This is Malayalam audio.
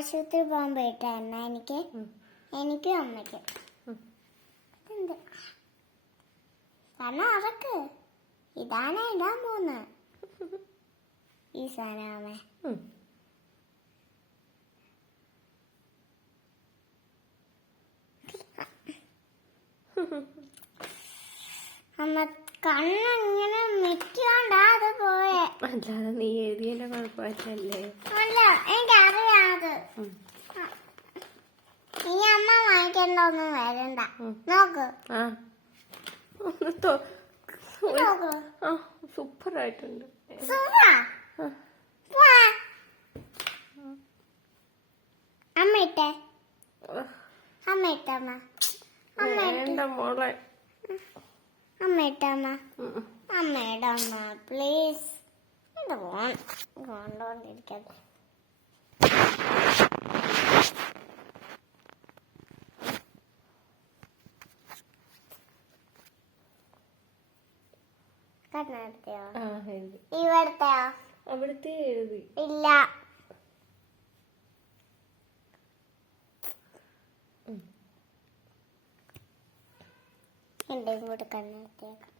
ആശുപത്രി പോകാൻ അമ്മ എനിക്ക്? എനിക്ക് അമ്മയ്ക്കും. കാരണം അറക്ക് ഇതാണ് ഇടാൻ പോന്ന് ഈ സാധനമേ. അമ്മ കണ്ണിങ്ങനെ മിക്കാണ്ടാ അത് പോയെ. അല്ലാതെ നീ എഴുതിയതിന്റെ കുഴപ്പമില്ലല്ലേ? അല്ല എനിക്ക്. ഇനി അമ്മ വാങ്ങിക്കണ്ടൊന്നും വരണ്ട. നോക്ക്. ആ. സൂപ്പർ ആയിട്ടുണ്ട്. അമ്മ ഇട്ടേ. അമ്മ ഇട്ടമ്മ അമ്മ. ഇട്ട്. മോളെ. അമ്മ ഇട്ടമ്മ അമ്മ. ഇടമ്മ പ്ലീസ് എന്റെ ഫോൺ കൊണ്ടോണ്ടിരിക്കട്ടെ ഇവിടത്തെയോ അവിടുത്തെ എഴുതി. ഇല്ല. എന്റെയും കൂടെ കണ്ണെടുത്തേക്കാം.